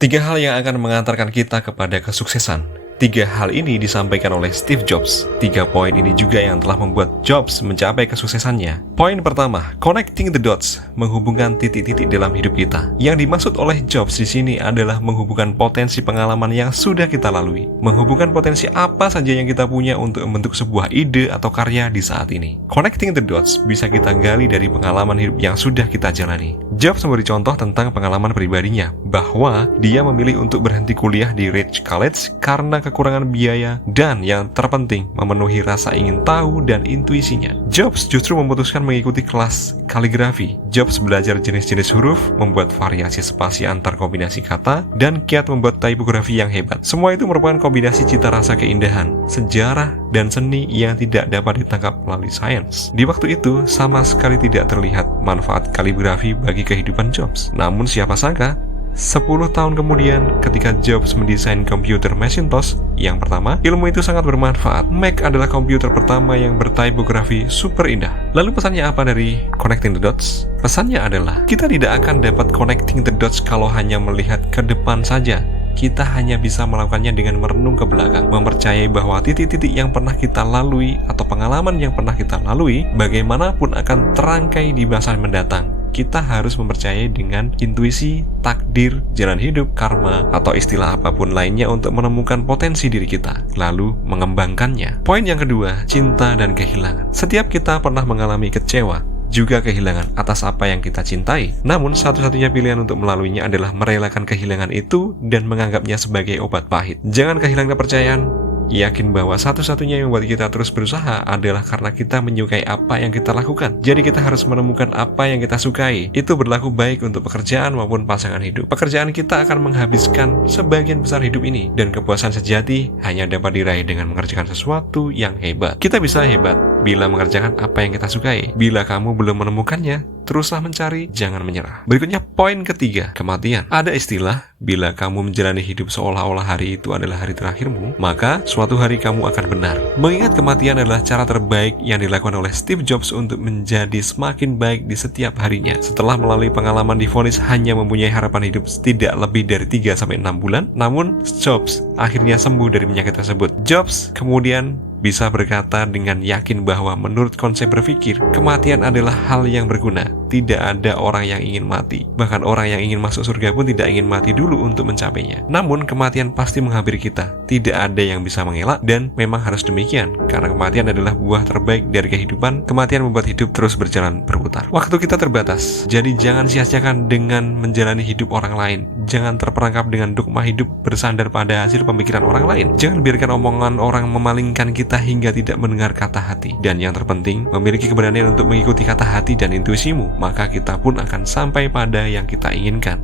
Tiga hal yang akan mengantarkan kita kepada kesuksesan. Tiga hal ini disampaikan oleh Steve Jobs. 3 poin ini juga yang telah membuat Jobs mencapai kesuksesannya. Poin pertama, connecting the dots, menghubungkan titik-titik dalam hidup kita. Yang dimaksud oleh Jobs di sini adalah menghubungkan potensi pengalaman yang sudah kita lalui. Menghubungkan potensi apa saja yang kita punya untuk membentuk sebuah ide atau karya di saat ini. Connecting the dots bisa kita gali dari pengalaman hidup yang sudah kita jalani. Jobs memberi contoh tentang pengalaman pribadinya, bahwa dia memilih untuk berhenti kuliah di Rich College karena kekurangan biaya, dan yang terpenting memenuhi rasa ingin tahu dan intuisinya. Jobs justru memutuskan mengikuti kelas kaligrafi. Jobs belajar jenis-jenis huruf, membuat variasi spasi antar kombinasi kata, dan kiat membuat tipografi yang hebat. Semua itu merupakan kombinasi cita rasa keindahan, sejarah, dan seni yang tidak dapat ditangkap melalui sains. Di waktu itu, sama sekali tidak terlihat manfaat kaligrafi bagi kehidupan Jobs. Namun siapa sangka, 10 tahun kemudian, ketika Jobs mendesain komputer Macintosh yang pertama, ilmu itu sangat bermanfaat. Mac adalah komputer pertama yang bertipografi super indah. Lalu pesannya apa dari Connecting the Dots? Pesannya adalah, kita tidak akan dapat connecting the dots kalau hanya melihat ke depan saja. Kita hanya bisa melakukannya dengan merenung ke belakang, mempercayai bahwa titik-titik yang pernah kita lalui atau pengalaman yang pernah kita lalui, bagaimanapun akan terangkai di masa mendatang. Kita harus mempercayai dengan intuisi, takdir, jalan hidup, karma, atau istilah apapun lainnya untuk menemukan potensi diri kita, lalu mengembangkannya. Poin yang kedua, cinta dan kehilangan. Setiap kita pernah mengalami kecewa, juga kehilangan atas apa yang kita cintai. Namun satu-satunya pilihan untuk melaluinya adalah merelakan kehilangan itu dan menganggapnya sebagai obat pahit. Jangan kehilangan kepercayaan. Yakin bahwa satu-satunya yang membuat kita terus berusaha adalah karena kita menyukai apa yang kita lakukan. Jadi kita harus menemukan apa yang kita sukai. Itu berlaku baik untuk pekerjaan maupun pasangan hidup. Pekerjaan kita akan menghabiskan sebagian besar hidup ini, dan kepuasan sejati hanya dapat diraih dengan mengerjakan sesuatu yang hebat. Kita bisa hebat bila mengerjakan apa yang kita sukai. Bila kamu belum menemukannya, teruslah mencari, jangan menyerah. Berikutnya poin ketiga, kematian. Ada istilah, bila kamu menjalani hidup seolah-olah hari itu adalah hari terakhirmu, maka suatu hari kamu akan benar. Mengingat kematian adalah cara terbaik yang dilakukan oleh Steve Jobs untuk menjadi semakin baik di setiap harinya. Setelah melalui pengalaman divonis hanya mempunyai harapan hidup tidak lebih dari 3-6 bulan, namun Jobs akhirnya sembuh dari penyakit tersebut. Jobs kemudian bisa berkata dengan yakin bahwa menurut konsep berpikir, kematian adalah hal yang berguna. Tidak ada orang yang ingin mati. Bahkan orang yang ingin masuk surga pun tidak ingin mati dulu untuk mencapainya. Namun kematian pasti menghampiri kita. Tidak ada yang bisa mengelak, dan memang harus demikian. Karena kematian adalah buah terbaik dari kehidupan. Kematian membuat hidup terus berjalan berputar. Waktu kita terbatas, jadi jangan sia-siakan dengan menjalani hidup orang lain. Jangan terperangkap dengan dogma hidup bersandar pada hasil pemikiran orang lain. Jangan biarkan omongan orang memalingkan kita hingga tidak mendengar kata hati. Dan yang terpenting, memiliki keberanian untuk mengikuti kata hati dan intuisimu, maka kita pun akan sampai pada yang kita inginkan.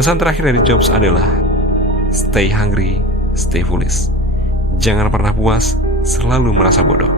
Pesan terakhir dari Jobs adalah, stay hungry, stay foolish. Jangan pernah puas, selalu merasa bodoh.